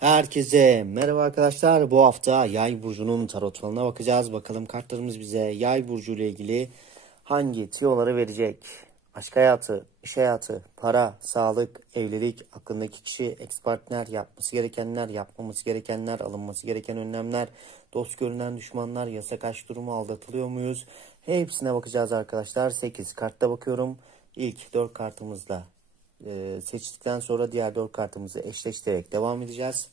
Herkese merhaba arkadaşlar. Bu hafta Yay burcunun tarot falına bakacağız. Bakalım kartlarımız bize Yay burcu ile ilgili hangi tiyoları verecek? Aşk hayatı, iş hayatı, para, sağlık, evlilik, aklındaki kişi, ex partner, yapması gerekenler, yapmaması gerekenler, alınması gereken önlemler, dost görünen düşmanlar, yasak aşk durumu, aldatılıyor muyuz? Hepsine bakacağız arkadaşlar. 8 kartta bakıyorum. İlk 4 kartımızla e, seçtikten sonra diğer 4 kartımızı eşleştirerek devam edeceğiz.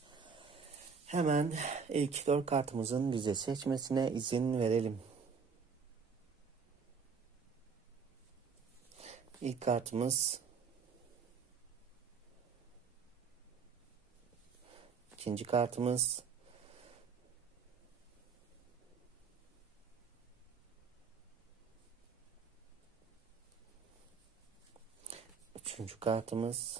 Hemen ilk 4 kartımızın bize seçmesine izin verelim. İlk kartımız ikinci kartımız üçüncü kartımız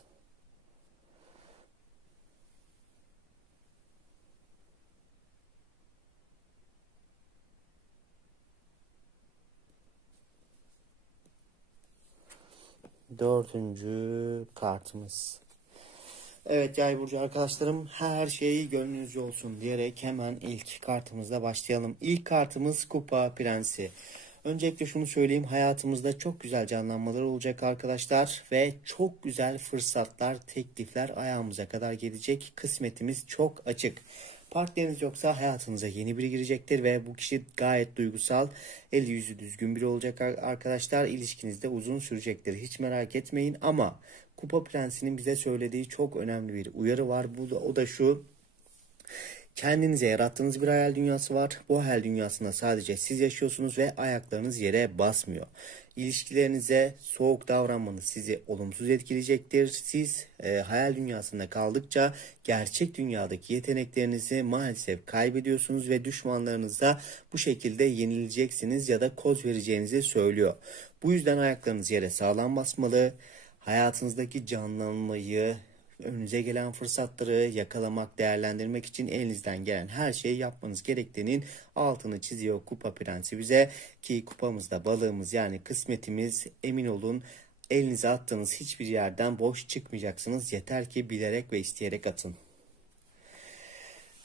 Dördüncü kartımız. Evet yay burcu arkadaşlarım her şey gönlünüzce olsun diyerek hemen ilk kartımızla başlayalım. İlk kartımız Kupa Prensi. Öncelikle şunu söyleyeyim hayatımızda çok güzel canlanmalar olacak arkadaşlar ve çok güzel fırsatlar, teklifler ayağımıza kadar gelecek. Kısmetimiz çok açık. Partneriniz yoksa hayatınıza yeni biri girecektir ve bu kişi gayet duygusal, eli yüzü düzgün biri olacak arkadaşlar. İlişkinizde uzun sürecektir. Hiç merak etmeyin ama Kupa Prensi'nin bize söylediği çok önemli bir uyarı var. Bu da, o da şu. Kendinize yarattığınız bir hayal dünyası var. Bu hayal dünyasında sadece siz yaşıyorsunuz ve ayaklarınız yere basmıyor. İlişkilerinize soğuk davranmanız sizi olumsuz etkileyecektir. Siz e, hayal dünyasında kaldıkça gerçek dünyadaki yeteneklerinizi maalesef kaybediyorsunuz ve düşmanlarınıza bu şekilde yenileceksiniz ya da koz vereceğinizi söylüyor. Bu yüzden ayaklarınız yere sağlam basmalı. Hayatınızdaki canlanmayı, önünüze gelen fırsatları yakalamak, değerlendirmek için elinizden gelen her şeyi yapmanız gerektiğinin altını çiziyor Kupa Prensi bize ki kupamızda balığımız yani kısmetimiz emin olun elinize attığınız hiçbir yerden boş çıkmayacaksınız. Yeter ki bilerek ve isteyerek atın.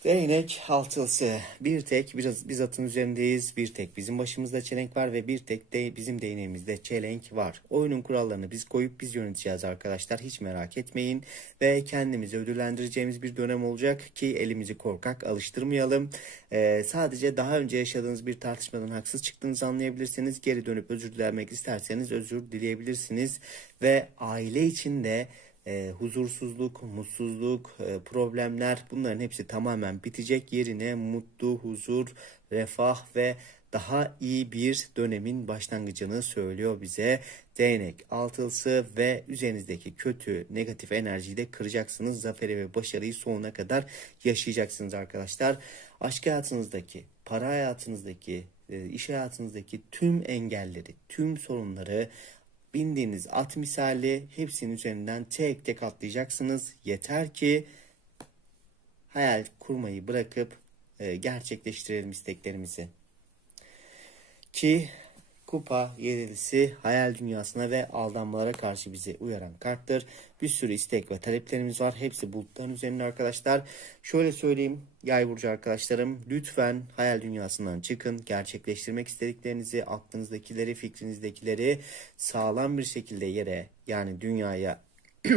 Değnek altılısı. Bir tek biraz biz atın üzerindeyiz. Bir tek bizim başımızda çelenk var ve bir tek de bizim değneğimizde çelenk var. Oyunun kurallarını biz koyup biz yöneteceğiz arkadaşlar. Hiç merak etmeyin. Ve kendimizi ödüllendireceğimiz bir dönem olacak ki elimizi korkak alıştırmayalım. Ee, sadece daha önce yaşadığınız bir tartışmadan haksız çıktığınızı anlayabilirsiniz. Geri dönüp özür dilemek isterseniz özür dileyebilirsiniz. Ve aile içinde e, huzursuzluk, mutsuzluk, e, problemler bunların hepsi tamamen bitecek. Yerine mutlu, huzur, refah ve daha iyi bir dönemin başlangıcını söylüyor bize. Değnek altılısı ve üzerinizdeki kötü negatif enerjiyi de kıracaksınız. Zaferi ve başarıyı sonuna kadar yaşayacaksınız arkadaşlar. Aşk hayatınızdaki, para hayatınızdaki, e, iş hayatınızdaki tüm engelleri, tüm sorunları bindiğiniz at misali hepsinin üzerinden tek tek atlayacaksınız. Yeter ki hayal kurmayı bırakıp e, gerçekleştirelim isteklerimizi. Ki kupa yedilisi hayal dünyasına ve aldanmalara karşı bizi uyaran karttır. Bir sürü istek ve taleplerimiz var. Hepsi bulutların üzerinde arkadaşlar. Şöyle söyleyeyim yay burcu arkadaşlarım lütfen hayal dünyasından çıkın. Gerçekleştirmek istediklerinizi, aklınızdakileri, fikrinizdekileri sağlam bir şekilde yere yani dünyaya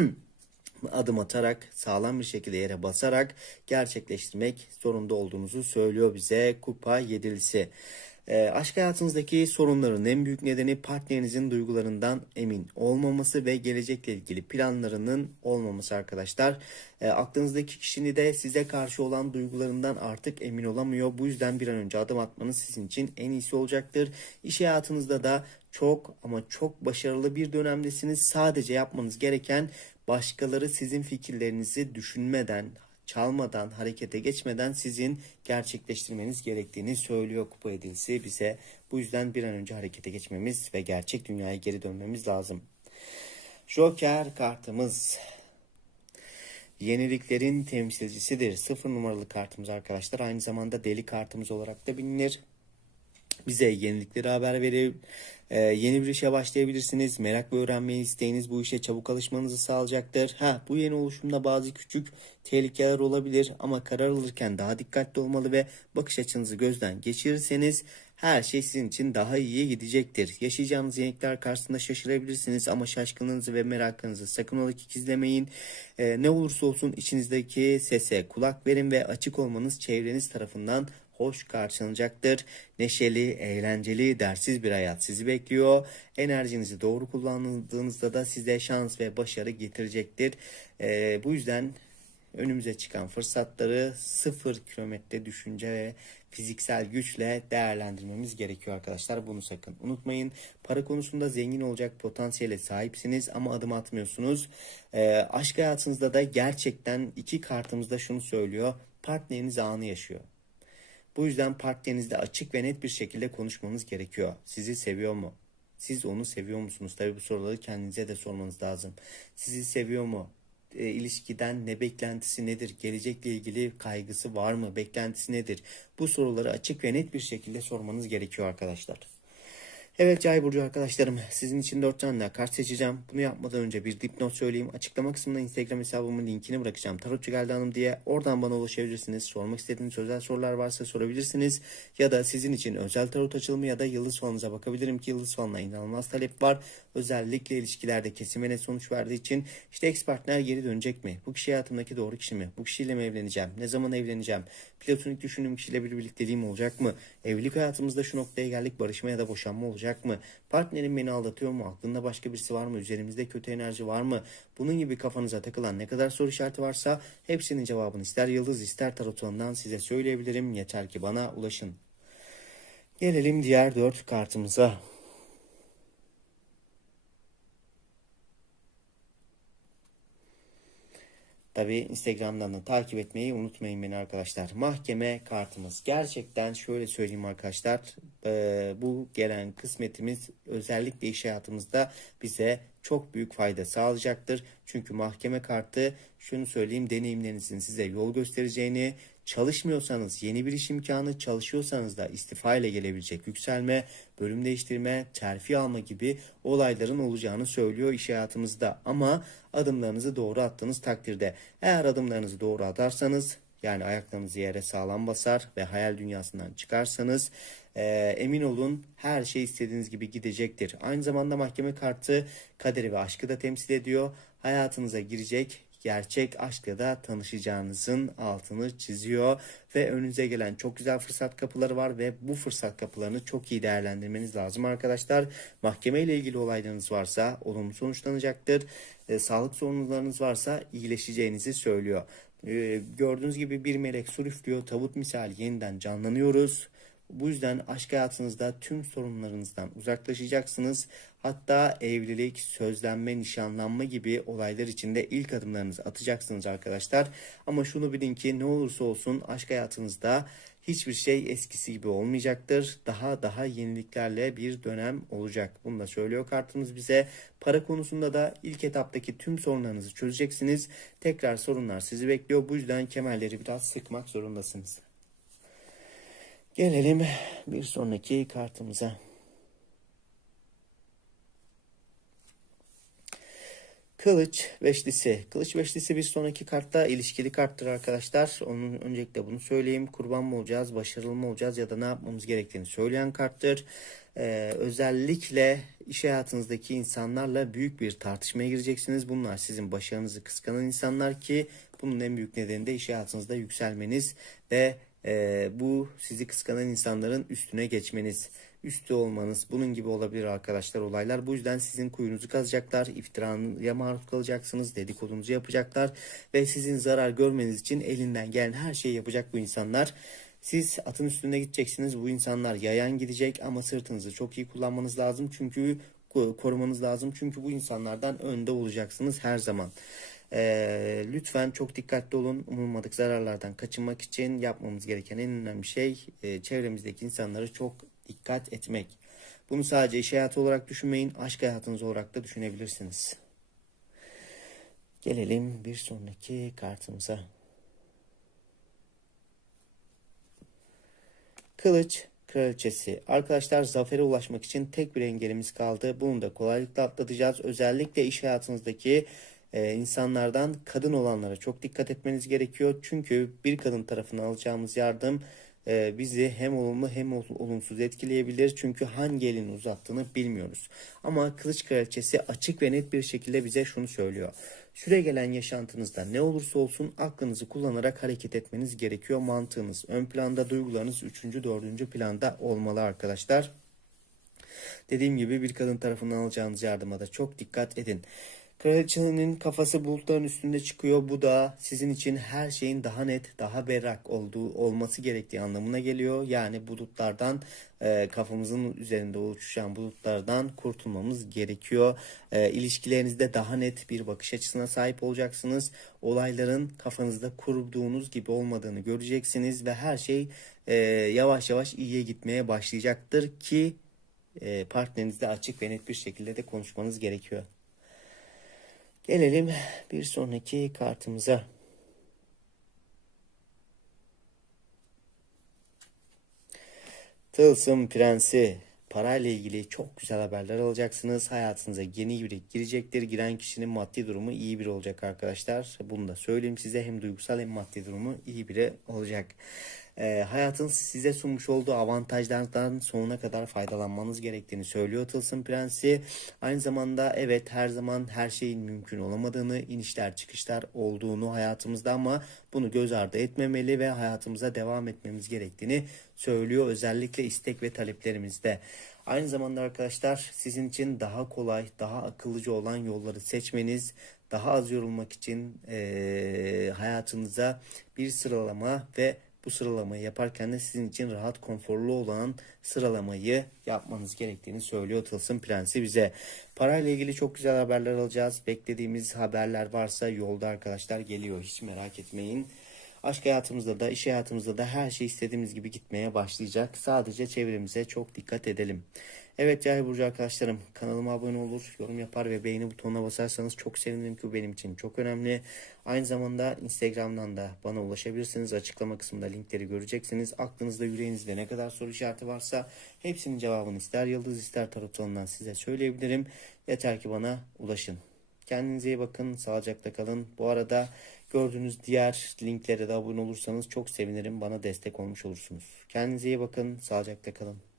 adım atarak sağlam bir şekilde yere basarak gerçekleştirmek zorunda olduğunuzu söylüyor bize kupa yedilisi. E, aşk hayatınızdaki sorunların en büyük nedeni partnerinizin duygularından emin olmaması ve gelecekle ilgili planlarının olmaması arkadaşlar. E, aklınızdaki kişinin de size karşı olan duygularından artık emin olamıyor. Bu yüzden bir an önce adım atmanız sizin için en iyisi olacaktır. İş hayatınızda da çok ama çok başarılı bir dönemdesiniz. Sadece yapmanız gereken başkaları sizin fikirlerinizi düşünmeden, çalmadan, harekete geçmeden sizin gerçekleştirmeniz gerektiğini söylüyor Kupa Edilisi bize. Bu yüzden bir an önce harekete geçmemiz ve gerçek dünyaya geri dönmemiz lazım. Joker kartımız yeniliklerin temsilcisidir. Sıfır numaralı kartımız arkadaşlar. Aynı zamanda deli kartımız olarak da bilinir. bize yenilikleri haber verip e, yeni bir işe başlayabilirsiniz. Merak ve öğrenmeye isteğiniz bu işe çabuk alışmanızı sağlayacaktır. Ha bu yeni oluşumda bazı küçük tehlikeler olabilir ama karar alırken daha dikkatli olmalı ve bakış açınızı gözden geçirirseniz her şey sizin için daha iyiye gidecektir. Yaşayacağınız yenilikler karşısında şaşırabilirsiniz ama şaşkınlığınızı ve merakınızı sakın ola ki gizlemeyin. E, ne olursa olsun içinizdeki sese kulak verin ve açık olmanız çevreniz tarafından hoş karşılanacaktır. Neşeli, eğlenceli, dersiz bir hayat sizi bekliyor. Enerjinizi doğru kullandığınızda da size şans ve başarı getirecektir. Ee, bu yüzden önümüze çıkan fırsatları sıfır kilometre düşünce ve fiziksel güçle değerlendirmemiz gerekiyor arkadaşlar. Bunu sakın unutmayın. Para konusunda zengin olacak potansiyele sahipsiniz ama adım atmıyorsunuz. Ee, aşk hayatınızda da gerçekten iki kartımızda şunu söylüyor. Partneriniz anı yaşıyor. Bu yüzden partnerinizle açık ve net bir şekilde konuşmanız gerekiyor. Sizi seviyor mu? Siz onu seviyor musunuz? Tabii bu soruları kendinize de sormanız lazım. Sizi seviyor mu? E, ilişkiden ne beklentisi nedir? Gelecekle ilgili kaygısı var mı? Beklentisi nedir? Bu soruları açık ve net bir şekilde sormanız gerekiyor arkadaşlar. Evet Yay Burcu arkadaşlarım sizin için 4 tane kart seçeceğim. Bunu yapmadan önce bir dipnot söyleyeyim. Açıklama kısmında Instagram hesabımın linkini bırakacağım. Tarotçu geldi hanım diye oradan bana ulaşabilirsiniz. Sormak istediğiniz özel sorular varsa sorabilirsiniz. Ya da sizin için özel tarot açılımı ya da yıldız falanıza bakabilirim ki yıldız falanına inanılmaz talep var. Özellikle ilişkilerde kesin ve net sonuç verdiği için işte ex partner geri dönecek mi? Bu kişi hayatımdaki doğru kişi mi? Bu kişiyle mi evleneceğim? Ne zaman evleneceğim? Platonik düşündüğüm kişiyle bir birlikteliğim olacak mı? Evlilik hayatımızda şu noktaya geldik barışma ya da boşanma olacak mı? Partnerim beni aldatıyor mu? Aklında başka birisi var mı? Üzerimizde kötü enerji var mı? Bunun gibi kafanıza takılan ne kadar soru işareti varsa hepsinin cevabını ister yıldız ister tarotundan size söyleyebilirim. Yeter ki bana ulaşın. Gelelim diğer dört kartımıza. Tabi Instagram'dan da takip etmeyi unutmayın beni arkadaşlar. Mahkeme kartımız. Gerçekten şöyle söyleyeyim arkadaşlar. E, bu gelen kısmetimiz özellikle iş hayatımızda bize çok büyük fayda sağlayacaktır. Çünkü mahkeme kartı şunu söyleyeyim deneyimlerinizin size yol göstereceğini, çalışmıyorsanız yeni bir iş imkanı, çalışıyorsanız da istifa ile gelebilecek yükselme, bölüm değiştirme, terfi alma gibi olayların olacağını söylüyor iş hayatımızda. Ama adımlarınızı doğru attığınız takdirde eğer adımlarınızı doğru atarsanız yani ayaklarınızı yere sağlam basar ve hayal dünyasından çıkarsanız e, emin olun her şey istediğiniz gibi gidecektir. Aynı zamanda mahkeme kartı kaderi ve aşkı da temsil ediyor. Hayatınıza girecek gerçek aşkla da tanışacağınızın altını çiziyor ve önünüze gelen çok güzel fırsat kapıları var ve bu fırsat kapılarını çok iyi değerlendirmeniz lazım arkadaşlar. Mahkeme ile ilgili olaylarınız varsa olumlu sonuçlanacaktır. E, sağlık sorunlarınız varsa iyileşeceğinizi söylüyor. E, gördüğünüz gibi bir melek su üflüyor. Tavut misali yeniden canlanıyoruz. Bu yüzden aşk hayatınızda tüm sorunlarınızdan uzaklaşacaksınız. Hatta evlilik, sözlenme, nişanlanma gibi olaylar içinde ilk adımlarınızı atacaksınız arkadaşlar. Ama şunu bilin ki ne olursa olsun aşk hayatınızda hiçbir şey eskisi gibi olmayacaktır. Daha daha yeniliklerle bir dönem olacak. Bunu da söylüyor kartımız bize. Para konusunda da ilk etaptaki tüm sorunlarınızı çözeceksiniz. Tekrar sorunlar sizi bekliyor. Bu yüzden kemerleri biraz sıkmak zorundasınız. Gelelim bir sonraki kartımıza. Kılıç beşlisi. Kılıç beşlisi bir sonraki kartta ilişkili karttır arkadaşlar. Onun öncelikle bunu söyleyeyim. Kurban mı olacağız, başarılı mı olacağız ya da ne yapmamız gerektiğini söyleyen karttır. Ee, özellikle iş hayatınızdaki insanlarla büyük bir tartışmaya gireceksiniz. Bunlar sizin başarınızı kıskanan insanlar ki bunun en büyük nedeni de iş hayatınızda yükselmeniz ve e, bu sizi kıskanan insanların üstüne geçmeniz, üstü olmanız bunun gibi olabilir arkadaşlar olaylar. Bu yüzden sizin kuyunuzu kazacaklar, iftiraya maruz kalacaksınız, dedikodunuzu yapacaklar ve sizin zarar görmeniz için elinden gelen her şeyi yapacak bu insanlar. Siz atın üstünde gideceksiniz. Bu insanlar yayan gidecek ama sırtınızı çok iyi kullanmanız lazım. Çünkü korumanız lazım. Çünkü bu insanlardan önde olacaksınız her zaman. Ee, lütfen çok dikkatli olun. Umulmadık zararlardan kaçınmak için yapmamız gereken en önemli şey e, çevremizdeki insanları çok dikkat etmek. Bunu sadece iş hayatı olarak düşünmeyin, aşk hayatınız olarak da düşünebilirsiniz. Gelelim bir sonraki kartımıza. Kılıç Kraliçesi. Arkadaşlar zafere ulaşmak için tek bir engelimiz kaldı. Bunu da kolaylıkla atlatacağız. Özellikle iş hayatınızdaki e, insanlardan kadın olanlara çok dikkat etmeniz gerekiyor. Çünkü bir kadın tarafından alacağımız yardım e, bizi hem olumlu hem ol- olumsuz etkileyebilir. Çünkü hangi elini uzattığını bilmiyoruz. Ama Kılıç Kraliçesi açık ve net bir şekilde bize şunu söylüyor. Süre gelen yaşantınızda ne olursa olsun aklınızı kullanarak hareket etmeniz gerekiyor. Mantığınız ön planda, duygularınız üçüncü, dördüncü planda olmalı arkadaşlar. Dediğim gibi bir kadın tarafından alacağınız yardıma da çok dikkat edin. Kraliçenin kafası bulutların üstünde çıkıyor. Bu da sizin için her şeyin daha net, daha berrak olduğu olması gerektiği anlamına geliyor. Yani bulutlardan e, kafamızın üzerinde uçuşan bulutlardan kurtulmamız gerekiyor. E, ilişkilerinizde daha net bir bakış açısına sahip olacaksınız. Olayların kafanızda kurduğunuz gibi olmadığını göreceksiniz ve her şey e, yavaş yavaş iyiye gitmeye başlayacaktır ki e, partnerinizle açık ve net bir şekilde de konuşmanız gerekiyor. Gelelim bir sonraki kartımıza. Tılsım Prensi. Parayla ilgili çok güzel haberler alacaksınız. Hayatınıza yeni biri girecektir. Giren kişinin maddi durumu iyi biri olacak arkadaşlar. Bunu da söyleyeyim size. Hem duygusal hem maddi durumu iyi biri olacak. Ee, hayatın size sunmuş olduğu avantajlardan sonuna kadar faydalanmanız gerektiğini söylüyor Tılsım Prensi. Aynı zamanda evet her zaman her şeyin mümkün olamadığını, inişler çıkışlar olduğunu hayatımızda ama bunu göz ardı etmemeli ve hayatımıza devam etmemiz gerektiğini söylüyor. Özellikle istek ve taleplerimizde. Aynı zamanda arkadaşlar sizin için daha kolay, daha akıllıca olan yolları seçmeniz, daha az yorulmak için eee, hayatınıza bir sıralama ve bu sıralamayı yaparken de sizin için rahat, konforlu olan sıralamayı yapmanız gerektiğini söylüyor Tılsım Prensi bize. Parayla ilgili çok güzel haberler alacağız. Beklediğimiz haberler varsa yolda arkadaşlar geliyor. Hiç merak etmeyin. Aşk hayatımızda da, iş hayatımızda da her şey istediğimiz gibi gitmeye başlayacak. Sadece çevremize çok dikkat edelim. Evet Cahil Burcu arkadaşlarım kanalıma abone olur, yorum yapar ve beğeni butonuna basarsanız çok sevinirim ki benim için çok önemli. Aynı zamanda Instagram'dan da bana ulaşabilirsiniz. Açıklama kısmında linkleri göreceksiniz. Aklınızda yüreğinizde ne kadar soru işareti varsa hepsinin cevabını ister yıldız ister tarot sonundan size söyleyebilirim. Yeter ki bana ulaşın. Kendinize iyi bakın, sağlıcakla kalın. Bu arada gördüğünüz diğer linklere de abone olursanız çok sevinirim. Bana destek olmuş olursunuz. Kendinize iyi bakın, sağlıcakla kalın.